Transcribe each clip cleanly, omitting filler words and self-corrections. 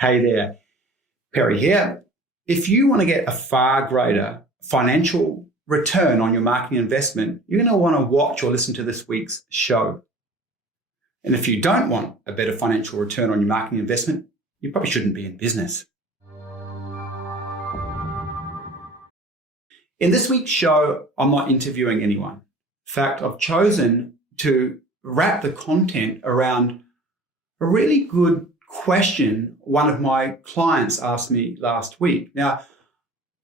Hey there, Perry here. If you want to get a far greater financial return on your marketing investment, you're going to want to watch or listen to this week's show. And if you don't want a better financial return on your marketing investment, you probably shouldn't be in business. In this week's show, I'm not interviewing anyone. In fact, I've chosen to wrap the content around a really good question one of my clients asked me last week. Now,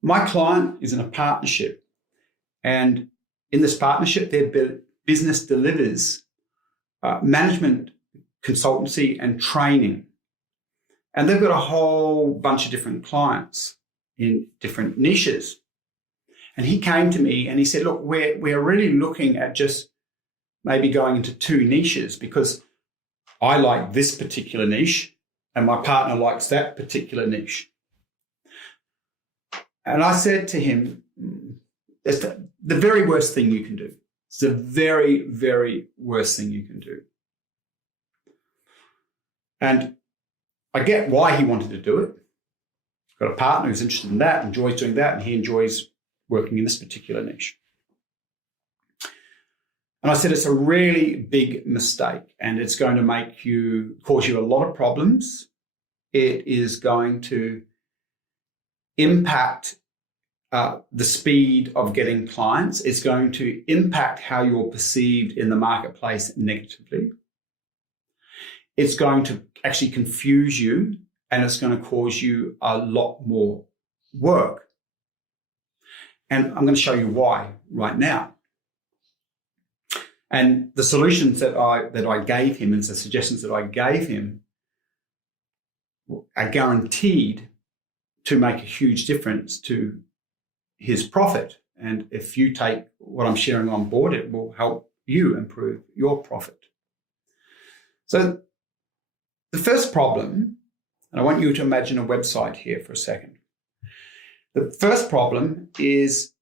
my client is in a partnership, and in this partnership, their business delivers management consultancy and training. And they've got a whole bunch of different clients in different niches. And he came to me and he said, look, we're really looking at just maybe going into two niches, because I like this particular niche and my partner likes that particular niche. And I said to him, it's the very worst thing you can do. It's the very, very worst thing you can do. And I get why he wanted to do it. He's got a partner who's interested in that, enjoys doing that, and he enjoys working in this particular niche. And I said, it's a really big mistake, and it's going to cause you a lot of problems. It is going to impact the speed of getting clients. It's going to impact how you're perceived in the marketplace negatively. It's going to actually confuse you, and it's going to cause you a lot more work. And I'm going to show you why right now. And the solutions that I gave him and the suggestions that I gave him are guaranteed to make a huge difference to his profit. And if you take what I'm sharing on board, it will help you improve your profit. So the first problem, and I want you to imagine a website here for a second. The first problem is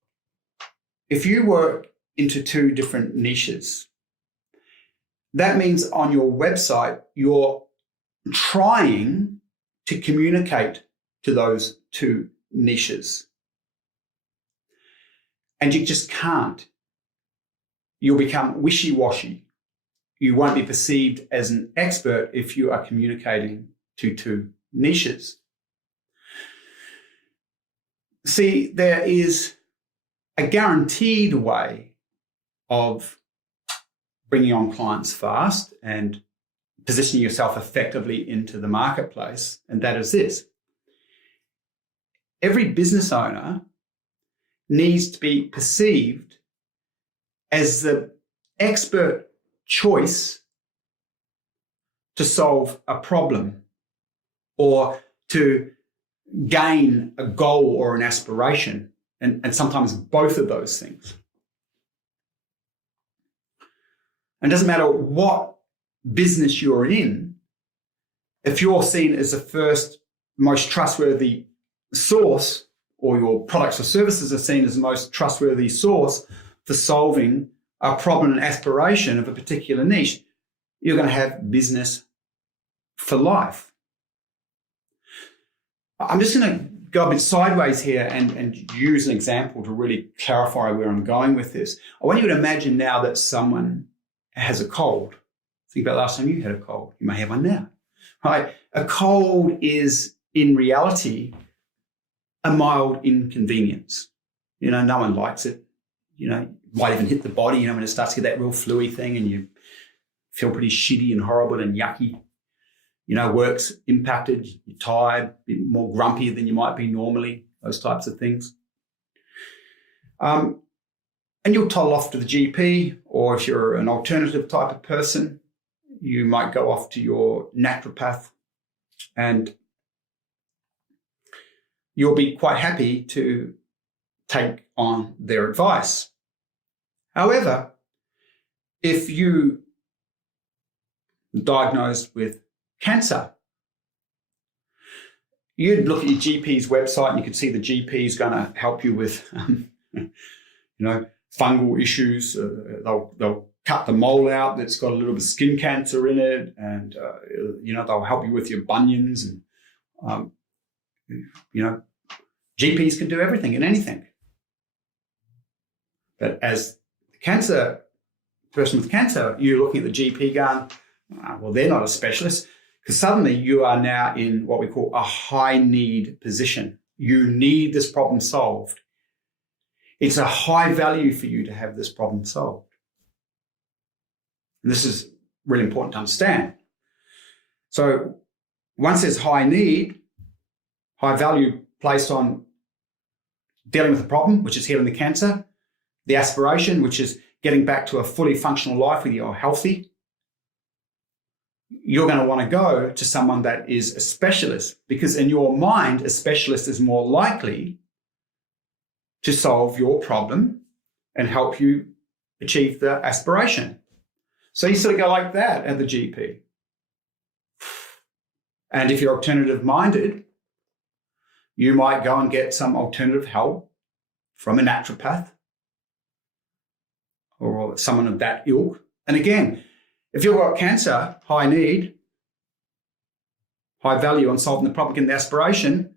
if you work into two different niches, that means on your website, you're trying to communicate to those two niches. And you just can't. You'll become wishy-washy. You won't be perceived as an expert if you are communicating to two niches. See, there is a guaranteed way of bringing on clients fast and positioning yourself effectively into the marketplace, and that is this. Every business owner needs to be perceived as the expert choice to solve a problem or to gain a goal or an aspiration, and sometimes both of those things. And it doesn't matter what business you're in, if you're seen as the first most trustworthy source, or your products or services are seen as the most trustworthy source for solving a problem and aspiration of a particular niche, you're going to have business for life. I'm just going to go a bit sideways here and use an example to really clarify where I'm going with this. I want you to imagine now that someone has a cold. Think about last time you had a cold. You may have one now, right? A cold is, in reality, a mild inconvenience. No one likes it. Might even hit the body, when it starts to get that real fluey thing and you feel pretty shitty and horrible and yucky. Work's impacted, you're tired, a bit more grumpy than you might be normally, those types of things. And you'll toddle off to the GP, or if you're an alternative type of person, you might go off to your naturopath, and you'll be quite happy to take on their advice. However, if you are diagnosed with cancer, you'd look at your GP's website and you could see the GP is going to help you with, fungal issues. They'll cut the mole out that's got a little bit of skin cancer in it, and they'll help you with your bunions and GPs can do everything and anything. But as a person with cancer, you're looking at the GP going, well, they're not a specialist, because suddenly you are now in what we call a high need position. You need this problem solved. It's a high value for you to have this problem solved. And this is really important to understand. So once there's high need, high value placed on dealing with the problem, which is healing the cancer, the aspiration, which is getting back to a fully functional life where you're healthy, you're going to want to go to someone that is a specialist, because in your mind, a specialist is more likely to solve your problem and help you achieve the aspiration. So you sort of go like that at the GP. And if you're alternative minded, you might go and get some alternative help from a naturopath or someone of that ilk. And again, if you've got cancer, high need, high value on solving the problem, getting the aspiration,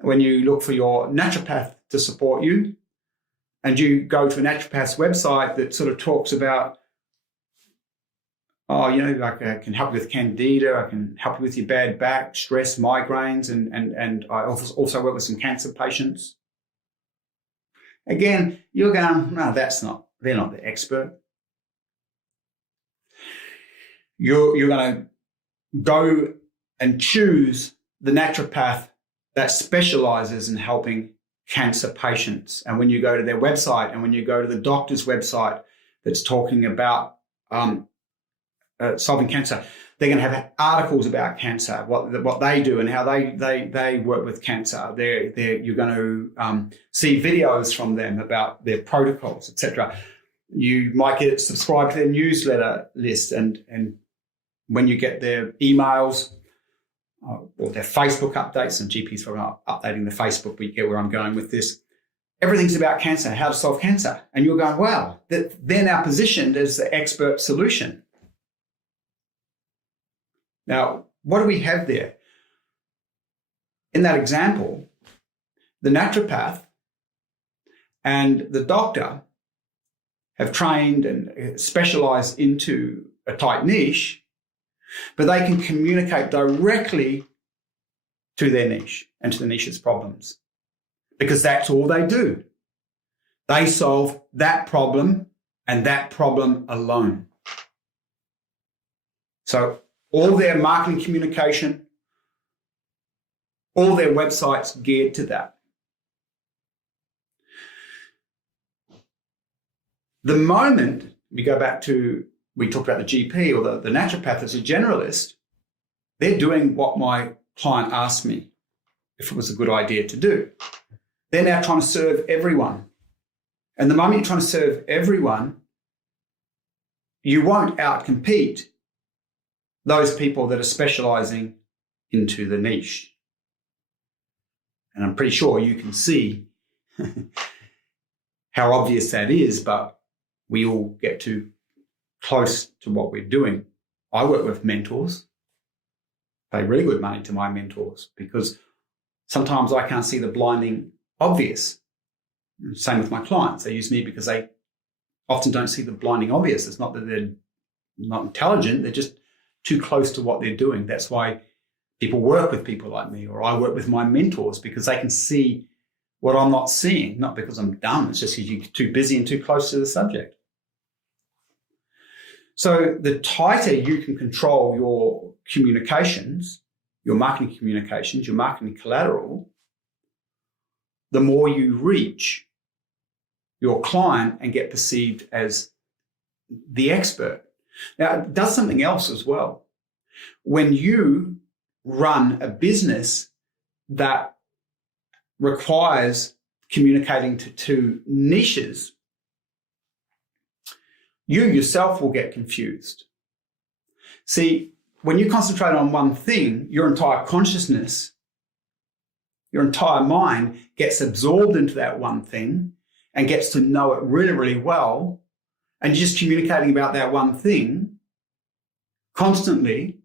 when you look for your naturopath to support you and you go to a naturopath's website that sort of talks about, I can help you with candida, I can help you with your bad back, stress, migraines, and I also work with some cancer patients. Again, you're going, no, they're not the expert. You're going to go and choose the naturopath that specializes in helping cancer patients. And when you go to their website and when you go to the doctor's website that's talking about solving cancer, they're going to have articles about cancer, what they do and how they work with cancer. You're going to see videos from them about their protocols, etc. You might get subscribed to their newsletter list, and when you get their emails or their Facebook updates, and GPs are not updating the Facebook, but you get where I'm going with this. Everything's about cancer, how to solve cancer. And you're going, wow, they're now positioned as the expert solution. Now, what do we have there? In that example, the naturopath and the doctor have trained and specialized into a tight niche, but they can communicate directly to their niche and to the niche's problems, because that's all they do. They solve that problem and that problem alone. So all their marketing communication, all their websites geared to that. The moment we go back to, we talked about the GP or the naturopath as a generalist, they're doing what my client asked me if it was a good idea to do. They're now trying to serve everyone. And the moment you're trying to serve everyone, you won't outcompete those people that are specializing into the niche. And I'm pretty sure you can see how obvious that is, but we all get too close to what we're doing. I work with mentors, pay really good money to my mentors, because sometimes I can't see the blinding obvious. Same with my clients. They use me because they often don't see the blinding obvious. It's not that they're not intelligent, they're just too close to what they're doing. That's why people work with people like me, or I work with my mentors, because they can see what I'm not seeing, not because I'm dumb. It's just because you're too busy and too close to the subject. So the tighter you can control your communications, your marketing communications, your marketing collateral, the more you reach your client and get perceived as the expert. Now, it does something else as well. When you run a business that requires communicating to two niches, you yourself will get confused. See, when you concentrate on one thing, your entire consciousness, your entire mind gets absorbed into that one thing and gets to know it really, really well, and just communicating about that one thing constantly.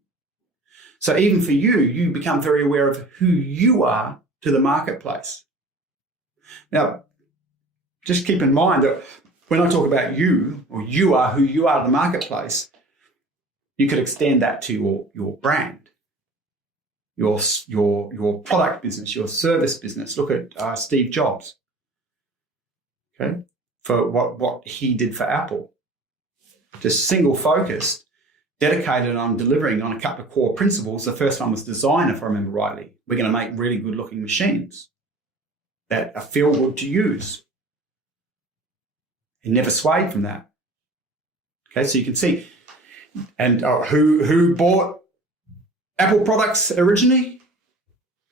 So even for you, you become very aware of who you are to the marketplace. Now, just keep in mind that when I talk about you, or you are who you are to the marketplace, you could extend that to your brand, your product business, your service business. Look at Steve Jobs, okay, for what he did for Apple. Just single focused, dedicated on delivering on a couple of core principles. The first one was design, if I remember rightly. We're going to make really good looking machines that feel good to use. He never swayed from that. Okay, so you can see. And who bought Apple products originally?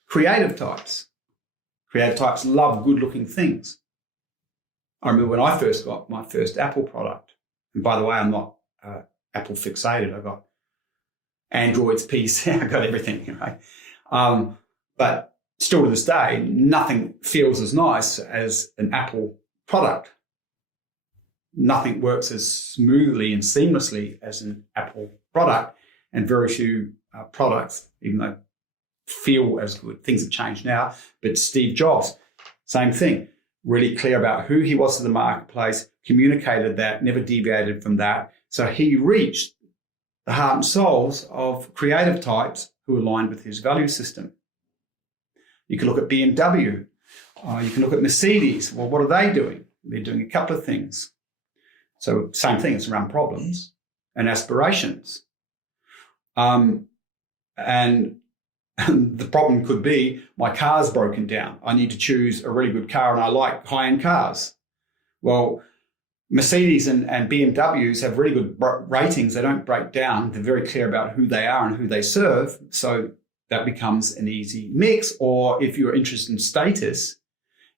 Creative types. Creative types love good looking things. I remember when I first got my first Apple product. And by the way, I'm not Apple fixated. I got Androids, PC, I got everything, right? But still to this day, nothing feels as nice as an Apple product. Nothing works as smoothly and seamlessly as an Apple product, and very few products, even though feel as good. Things have changed now, but Steve Jobs, same thing. Really clear about who he was to the marketplace, communicated that, never deviated from that. So he reached the heart and souls of creative types who aligned with his value system. You can look at BMW. You can look at Mercedes. Well, what are they doing? They're doing a couple of things. So same thing, it's around problems and aspirations. And the problem could be my car's broken down. I need to choose a really good car and I like high-end cars. Well, Mercedes and BMWs have really good ratings. They don't break down. They're very clear about who they are and who they serve. So that becomes an easy mix. Or if you're interested in status,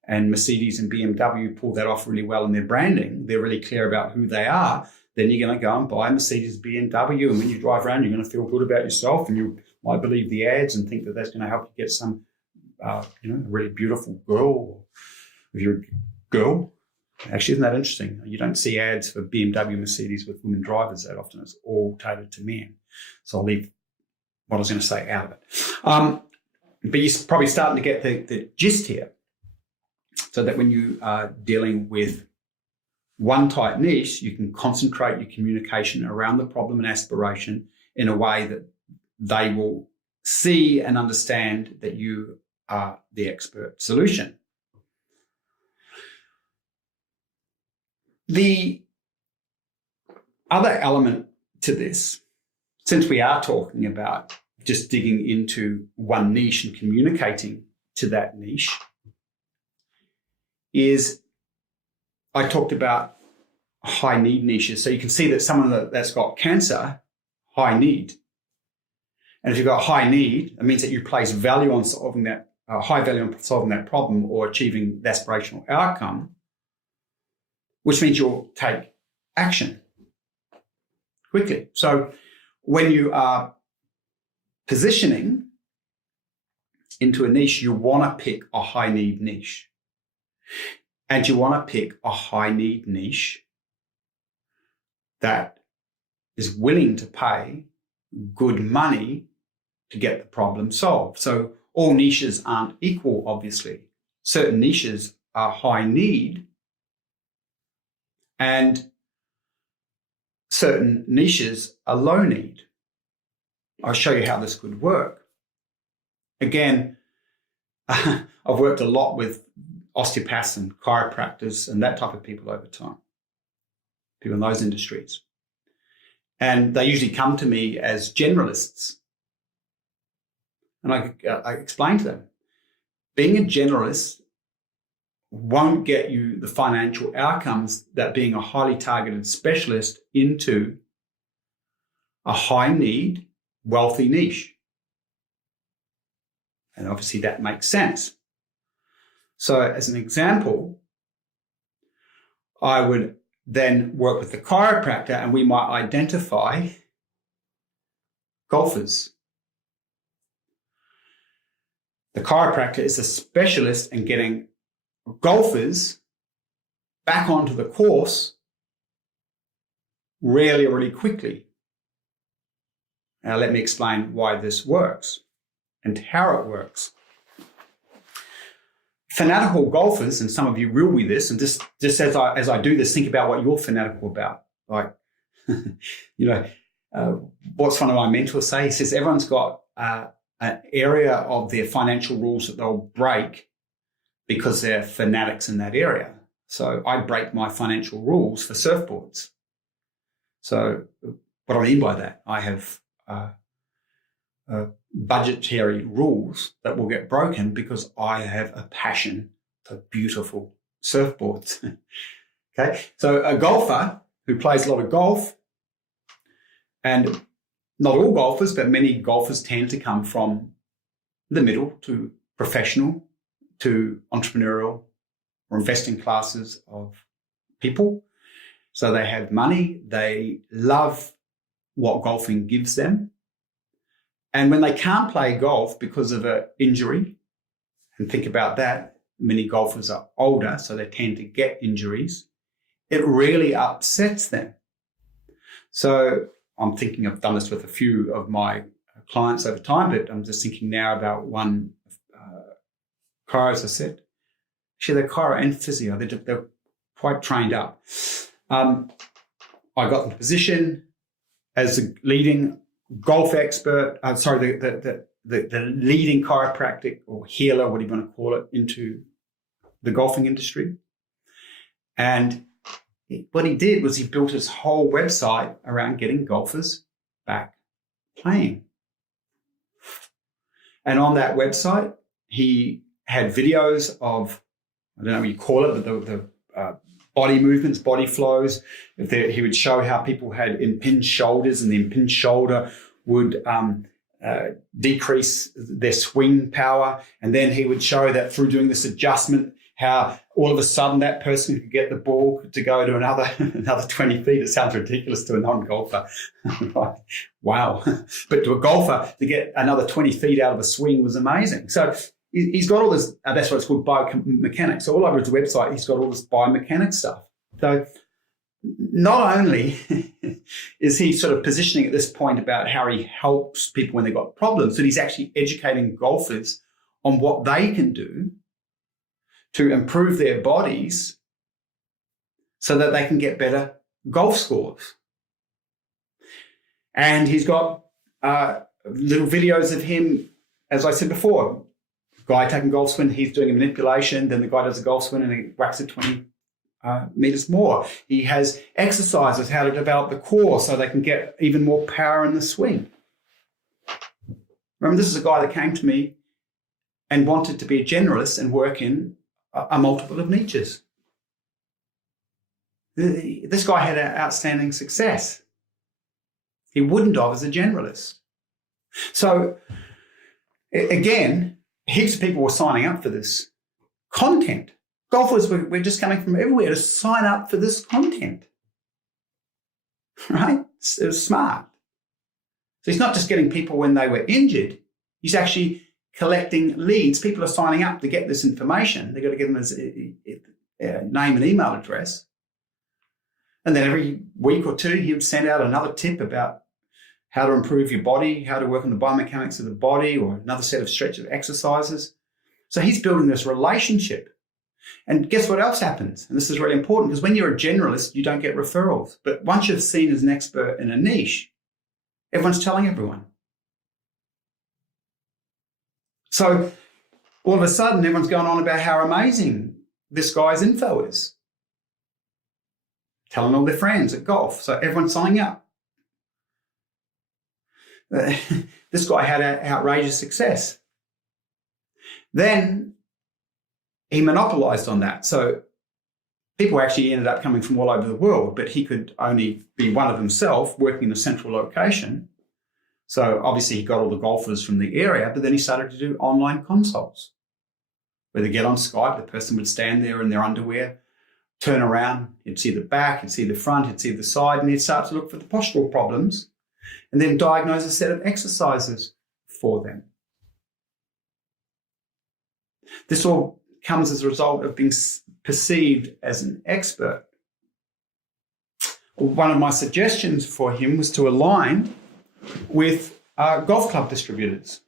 and Mercedes and BMW pull that off really well in their branding, they're really clear about who they are, then you're going to go and buy Mercedes, BMW. And when you drive around, you're going to feel good about yourself and you might believe the ads and think that that's going to help you get some, a really beautiful girl. If you're a girl, actually, isn't that interesting? You don't see ads for BMW, Mercedes with women drivers that often. It's all tailored to men. So I'll leave what I was going to say out of it. But you're probably starting to get the gist here. So that when you are dealing with one type niche, you can concentrate your communication around the problem and aspiration in a way that they will see and understand that you are the expert solution. The other element to this, since we are talking about just digging into one niche and communicating to that niche, is I talked about high need niches. So you can see that someone that's got cancer, high need. And if you've got high need, it means that you place value on solving that, high value on solving that problem or achieving the aspirational outcome, which means you'll take action quickly. So when you are positioning into a niche, you want to pick a high need niche. And you want to pick a high need niche that is willing to pay good money to get the problem solved. So all niches aren't equal, obviously. Certain niches are high need and certain niches are low need. I'll show you how this could work. Again, I've worked a lot with osteopaths and chiropractors and that type of people over time, people in those industries. And they usually come to me as generalists. And I explain to them, being a generalist won't get you the financial outcomes that being a highly targeted specialist into a high need, wealthy niche. And obviously that makes sense. So as an example, I would then work with the chiropractor and we might identify golfers. The chiropractor is a specialist in getting golfers back onto the course really, really quickly. Now, let me explain why this works and how it works. Fanatical golfers, and some of you will be this, and just as I do this, think about what you're fanatical about. Like, what's one of my mentors say? He says, everyone's got an area of their financial rules that they'll break because they're fanatics in that area. So I break my financial rules for surfboards. So what I mean by that, I have budgetary rules that will get broken because I have a passion for beautiful surfboards. Okay, so a golfer who plays a lot of golf, and not all golfers, but many golfers tend to come from the middle to professional to entrepreneurial or investing classes of people. So they have money, they love what golfing gives them. And when they can't play golf because of an injury, and think about that, many golfers are older, so they tend to get injuries, it really upsets them. So I'm thinking I've done this with a few of my clients over time, but I'm just thinking now about one chiro, as I said. Actually, they're chiro and physio. They're quite trained up. I got the position as the leading golf expert, the leading chiropractic or healer, what do you want to call it, into the golfing industry. And what he did was he built his whole website around getting golfers back playing. And on that website, he had videos of, I don't know what you call it, but the body movements, body flows. He would show how people had impinged shoulders, and the impinged shoulder would decrease their swing power. And then he would show that through doing this adjustment, how all of a sudden that person could get the ball to go to another 20 feet. It sounds ridiculous to a non-golfer. Like, wow. But to a golfer, to get another 20 feet out of a swing was amazing. So he's got all this, that's what it's called, biomechanics. So all over his website, he's got all this biomechanics stuff. So not only is he sort of positioning at this point about how he helps people when they've got problems, but he's actually educating golfers on what they can do to improve their bodies so that they can get better golf scores. And he's got little videos of him, as I said before, guy taking golf swing, he's doing a manipulation, then the guy does a golf swing and he whacks it 20 meters more. He has exercises, how to develop the core so they can get even more power in the swing. Remember, this is a guy that came to me and wanted to be a generalist and work in a multiple of niches. This guy had an outstanding success. He wouldn't have as a generalist. So again, heaps of people were signing up for this content. Golfers were just coming from everywhere to sign up for this content. Right? It was smart. So he's not just getting people when they were injured. He's actually collecting leads. People are signing up to get this information. They've got to give them his name and email address. And then every week or two, he would send out another tip about how to improve your body, how to work on the biomechanics of the body, or another set of stretch of exercises. So he's building this relationship. And guess what else happens? And this is really important, because when you're a generalist, you don't get referrals. But once you're seen as an expert in a niche, everyone's telling everyone. So all of a sudden, everyone's going on about how amazing this guy's info is. Telling all their friends at golf. So everyone's signing up. This guy had an outrageous success. Then he monopolized on that. So people actually ended up coming from all over the world, but he could only be one of himself working in a central location. So obviously he got all the golfers from the area, but then he started to do online consults where they get on Skype, the person would stand there in their underwear, turn around, he'd see the back, he'd see the front, he'd see the side, and he'd start to look for the postural problems and then diagnose a set of exercises for them. This all comes as a result of being perceived as an expert. One of my suggestions for him was to align with golf club distributors.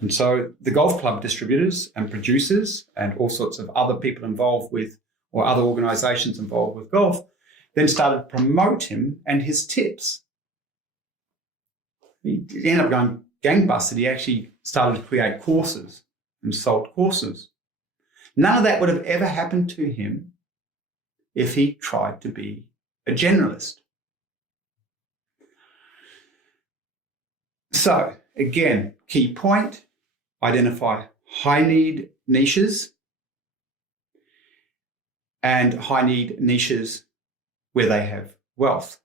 And so the golf club distributors and producers and all sorts of other people involved with, or other organizations involved with golf, then started to promote him and his tips. He ended up going gangbusters. He actually started to create courses and sold courses. None of that would have ever happened to him if he tried to be a generalist. So again, key point, identify high need niches and high need niches where they have wealth.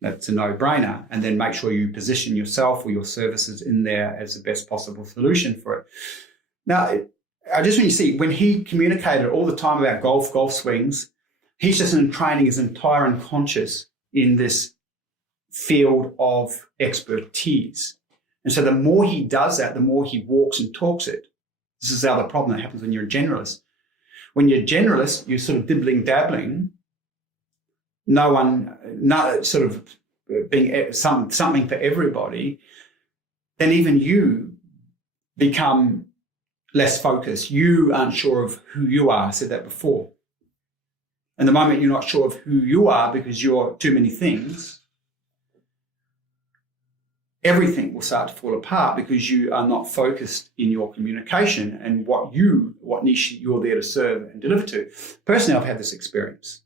That's a no-brainer. And then make sure you position yourself or your services in there as the best possible solution for it. Now, I just want you to see, when he communicated all the time about golf swings, he's just in training his entire unconscious in this field of expertise. And so the more he does that, the more he walks and talks it. This is the other problem that happens when you're a generalist. When you're a generalist, you're sort of dibbling dabbling. Sort of being something for everybody. Then even you become less focused. You aren't sure of who you are. I said that before. And the moment you're not sure of who you are because you're too many things, everything will start to fall apart because you are not focused in your communication and what niche you're there to serve and deliver to. Personally, I've had this experience.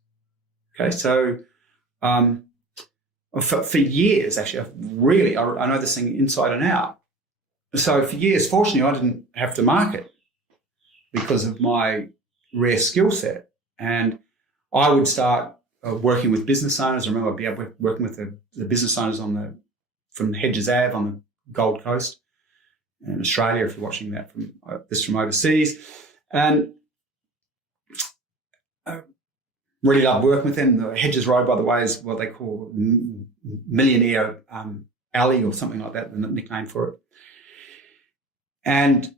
Okay, so for years, actually, I know this thing inside and out. So for years, fortunately, I didn't have to market because of my rare skill set. And I would start working with business owners. I remember I'd be working with the business owners from Hedges Ave on the Gold Coast in Australia, if you're watching that from overseas. And I really love working with them. The Hedges Road, by the way, is what they call Millionaire Alley or something like that, the nickname for it. And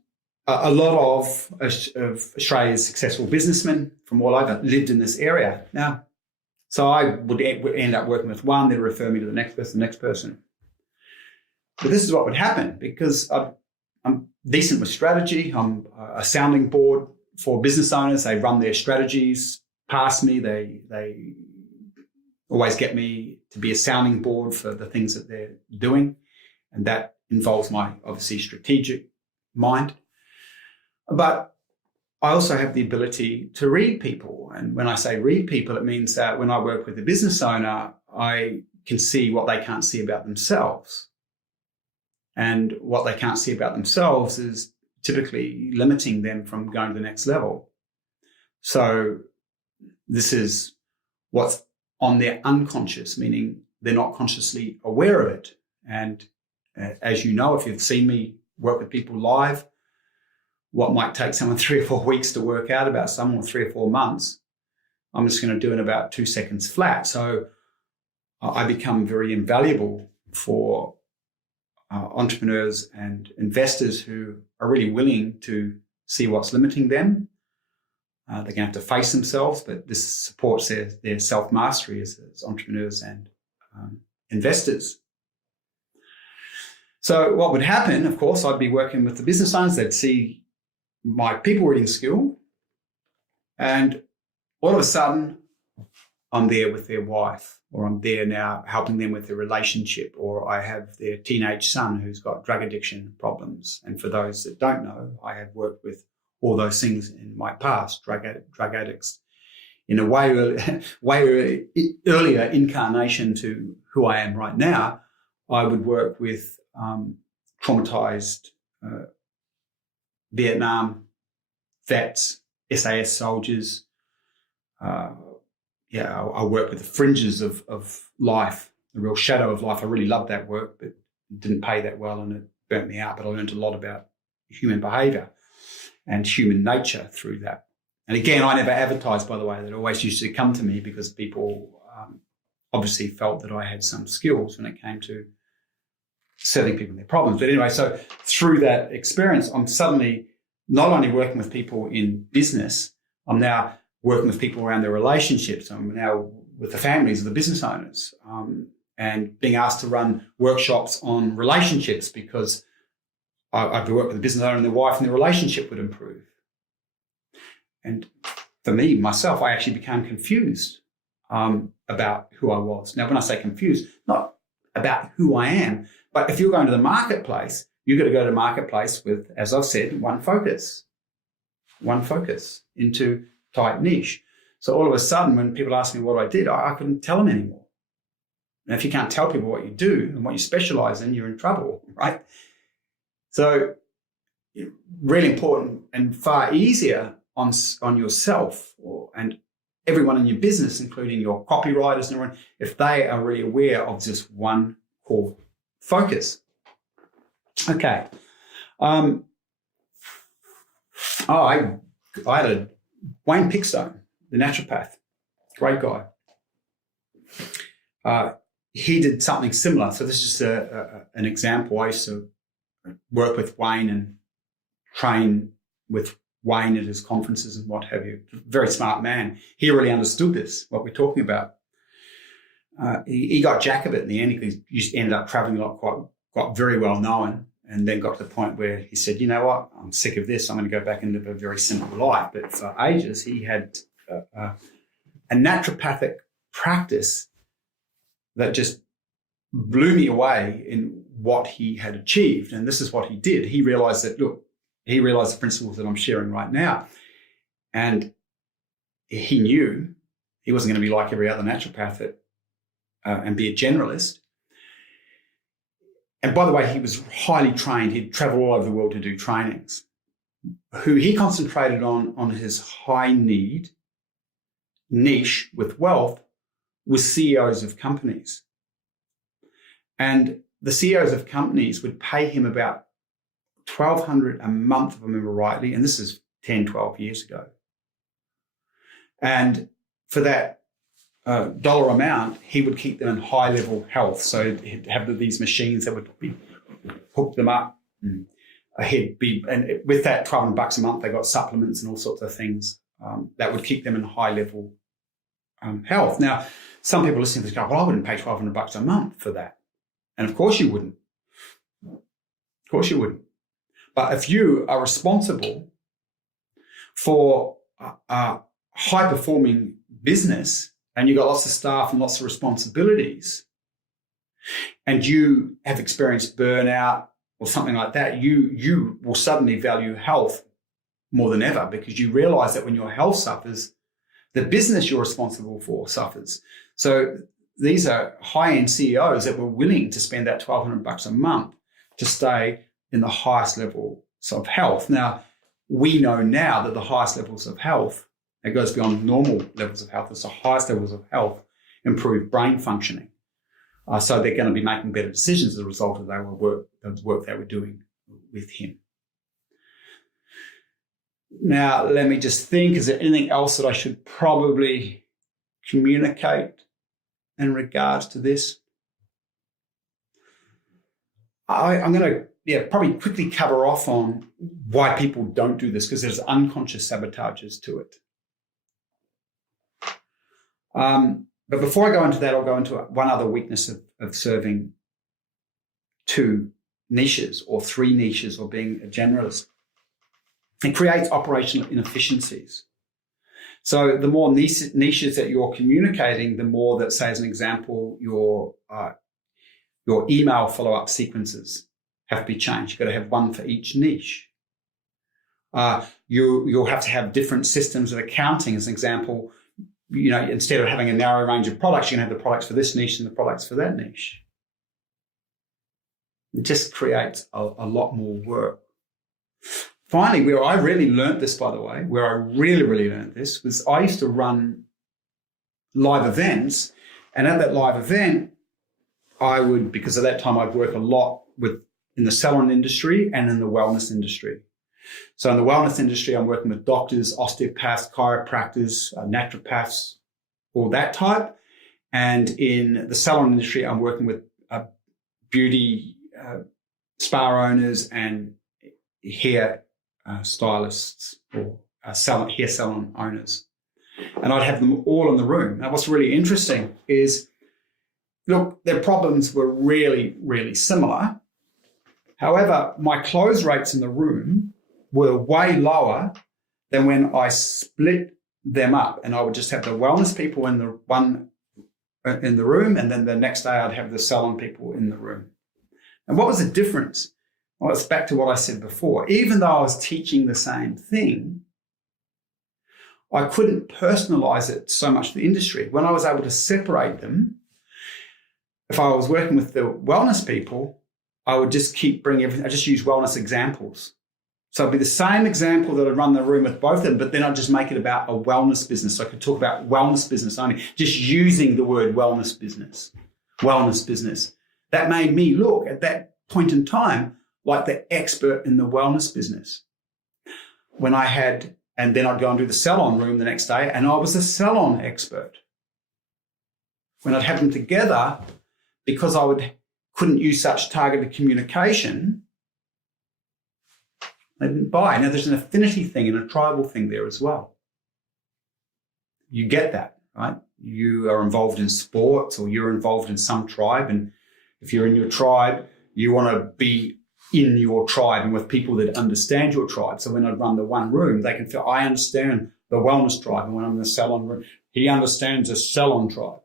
a lot of Australia's successful businessmen from all over lived in this area. Now, so I would end up working with one, they'd refer me to the next person. But this is what would happen because I'm decent with strategy. I'm a sounding board for business owners. They run their strategies past me. They always get me to be a sounding board for the things that they're doing. And that involves my, obviously, strategic mind. But I also have the ability to read people. And when I say read people, it means that when I work with a business owner, I can see what they can't see about themselves. And what they can't see about themselves is typically limiting them from going to the next level. So this is what's on their unconscious, meaning they're not consciously aware of it. And as you know, if you've seen me work with people live, what might take someone 3 or 4 weeks to work out about someone, or 3 or 4 months, I'm just going to do in about 2 seconds flat. So I become very invaluable for entrepreneurs and investors who are really willing to see what's limiting them. They're going to have to face themselves, but this supports their self-mastery as entrepreneurs and investors. So what would happen, of course, I'd be working with the business owners. They'd see my people reading skill, and all of a sudden, I'm there with their wife, or I'm there now helping them with their relationship, or I have their teenage son who's got drug addiction problems. And for those that don't know, I have worked with all those things in my past, drug addicts, in a way earlier incarnation to who I am right now. I would work with traumatized Vietnam vets, SAS soldiers. I work with the fringes of life, the real shadow of life. I really loved that work, but it didn't pay that well and it burnt me out. But I learned a lot about human behavior and human nature through that. And again, I never advertised, by the way. That always used to come to me because people obviously felt that I had some skills when it came to serving people their problems. But anyway, so through that experience, I'm suddenly not only working with people in business, I'm now working with people around their relationships. I'm now with the families of the business owners. and being asked to run workshops on relationships because I'd work with a business owner and their wife and the relationship would improve. And for me, myself, I actually became confused about who I was. Now, when I say confused, not about who I am, but if you're going to the marketplace, you've got to go to the marketplace with, as I've said, one focus into tight niche. So all of a sudden, when people ask me what I did, I couldn't tell them anymore. And if you can't tell people what you do and what you specialize in, you're in trouble, right? So really important and far easier on yourself and everyone in your business, including your copywriters and everyone, if they are really aware of just one core focus. Okay. I had a Wayne Pickstone, the naturopath, great guy. He did something similar. So this is an example. I used to work with Wayne and train with Wayne at his conferences and what have you. Very smart man. He really understood this, what we're talking about. He got jack of it in the end because he ended up traveling a lot, got very well known, and then got to the point where he said, you know what, I'm sick of this. I'm going to go back and live a very simple life. But for ages, he had a naturopathic practice that just blew me away in what he had achieved. And this is what he did. He realized the principles that I'm sharing right now. And he knew he wasn't going to be like every other naturopath and be a generalist. And by the way, he was highly trained. He'd travel all over the world to do trainings. Who he concentrated on his high need niche with wealth was CEOs of companies. And the CEOs of companies would pay him about $1,200 a month, if I remember rightly, and this is 10, 12 years ago. And for that dollar amount, he would keep them in high-level health. So he'd have these machines that would hook them up. And with that $1,200 a month, they got supplements and all sorts of things that would keep them in high-level health. Now, some people listening to this go, well, I wouldn't pay $1,200 a month for that. And of course you wouldn't. Of course you wouldn't. But if you are responsible for a high-performing business and you've got lots of staff and lots of responsibilities, and you have experienced burnout or something like that, you will suddenly value health more than ever because you realize that when your health suffers, the business you're responsible for suffers. So these are high-end CEOs that were willing to spend that $1,200 a month to stay in the highest levels of health. Now, we know now that the highest levels of health, it goes beyond normal levels of health, it's the highest levels of health, improve brain functioning. So they're going to be making better decisions as a result of the work they were doing with him. Now, let me just think, is there anything else that I should probably communicate in regards to this? I'm going to probably quickly cover off on why people don't do this because there's unconscious sabotages to it. But before I go into that, I'll go into one other weakness of serving two niches or three niches or being a generalist. It creates operational inefficiencies. So the more niches that you're communicating, the more that, say, as an example, your email follow-up sequences have to be changed. You've got to have one for each niche. You'll have to have different systems of accounting. As an example, instead of having a narrow range of products, you can have the products for this niche and the products for that niche. It just creates a lot more work. Finally, where I really learned this, by the way, where I really, really learned this was I used to run live events. And at that live event, because at that time I'd work a lot in the salon industry and in the wellness industry. So in the wellness industry, I'm working with doctors, osteopaths, chiropractors, naturopaths, all that type. And in the salon industry, I'm working with beauty spa owners and hair stylists or hair salon owners. And I'd have them all in the room. Now, what's really interesting is look, their problems were really, really similar. However, my close rates in the room were way lower than when I split them up, and I would just have the wellness people in the room, and then the next day I'd have the salon people in the room. And what was the difference? Well, it's back to what I said before. Even though I was teaching the same thing, I couldn't personalize it so much to the industry. When I was able to separate them, if I was working with the wellness people, I would just keep bringing everything. I just use wellness examples. So it'd be the same example that I'd run the room with both of them, but then I'd just make it about a wellness business. So I could talk about wellness business only, just using the word wellness business. That made me look at that point in time like the expert in the wellness business. And then I'd go and do the salon room the next day, and I was a salon expert. When I'd have them together, because couldn't use such targeted communication, they didn't buy. Now, there's an affinity thing and a tribal thing there as well. You get that, right? You are involved in sports, or you're involved in some tribe, and if you're in your tribe, you want to be in your tribe and with people that understand your tribe. So when I run the one room, they can feel, I understand the wellness tribe, and when I'm in the salon room, he understands the salon tribe.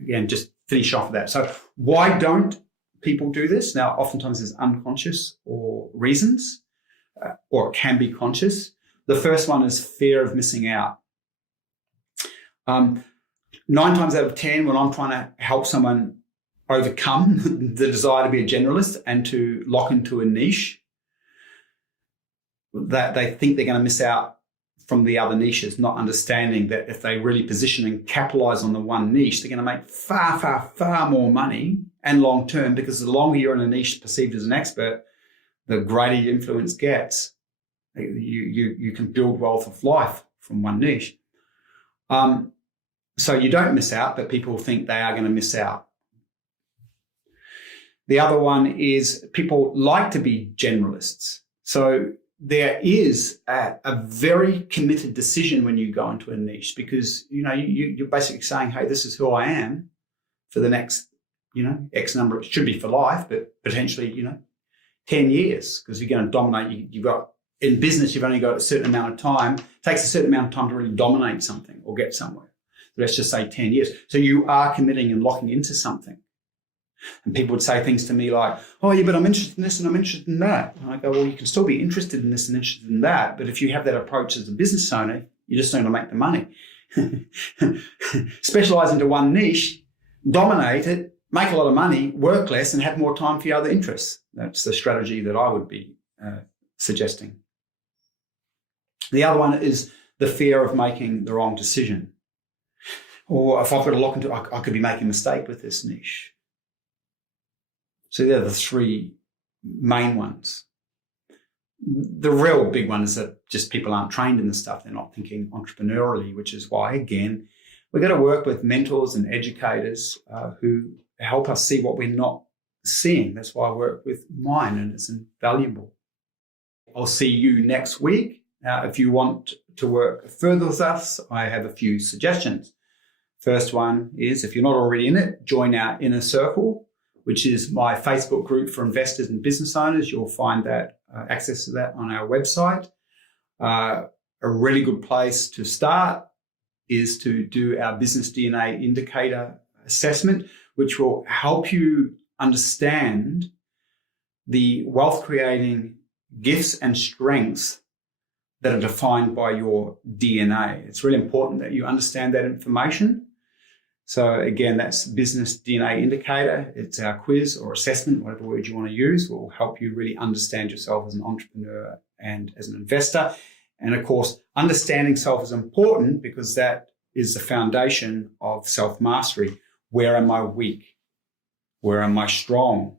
Again, just finish off with that. So why don't people do this? Now, oftentimes there's unconscious or reasons, or it can be conscious. The first one is fear of missing out. 9 times out of 10, when I'm trying to help someone overcome the desire to be a generalist and to lock into a niche, that they think they're going to miss out from the other niches, not understanding that if they really position and capitalize on the one niche, they're going to make far, far, far more money and long term, because the longer you're in a niche perceived as an expert, the greater your influence gets. You can build wealth of life from one niche. So you don't miss out, but people think they are going to miss out. The other one is people like to be generalists. So there is a very committed decision when you go into a niche, because you're basically saying, hey, this is who I am for the next X number. It should be for life, but potentially 10 years, because you're going to dominate. You've got, in business, you've only got a certain amount of time. It takes a certain amount of time to really dominate something or get somewhere. So let's just say 10 years. So you are committing and locking into something. And people would say things to me like, oh, yeah, but I'm interested in this and I'm interested in that. And I go, well, you can still be interested in this and interested in that. But if you have that approach as a business owner, you're just going to make the money. Specialize into one niche, dominate it, make a lot of money, work less, and have more time for your other interests. That's the strategy that I would be suggesting. The other one is the fear of making the wrong decision. Or if I've got to lock into, I could be making a mistake with this niche. So they're the 3 main ones. The real big one is that just people aren't trained in this stuff. They're not thinking entrepreneurially, which is why, again, we've got to work with mentors and educators who help us see what we're not seeing. That's why I work with mine, and it's invaluable. I'll see you next week. If you want to work further with us, I have a few suggestions. First one is, if you're not already in it, join our Inner Circle, which is my Facebook group for investors and business owners. You'll find that access to that on our website. A really good place to start is to do our business DNA indicator assessment, which will help you understand the wealth creating gifts and strengths that are defined by your DNA. It's really important that you understand that information. So again, that's business DNA indicator. It's our quiz or assessment, whatever word you want to use, will help you really understand yourself as an entrepreneur and as an investor. And of course, understanding self is important because that is the foundation of self-mastery. Where am I weak? Where am I strong?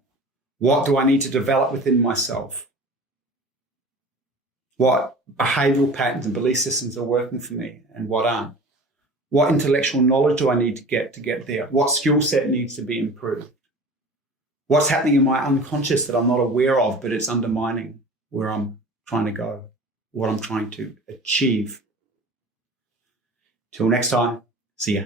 What do I need to develop within myself? What behavioral patterns and belief systems are working for me and what aren't? What intellectual knowledge do I need to get there? What skill set needs to be improved? What's happening in my unconscious that I'm not aware of, but it's undermining where I'm trying to go, what I'm trying to achieve? Till next time, see ya.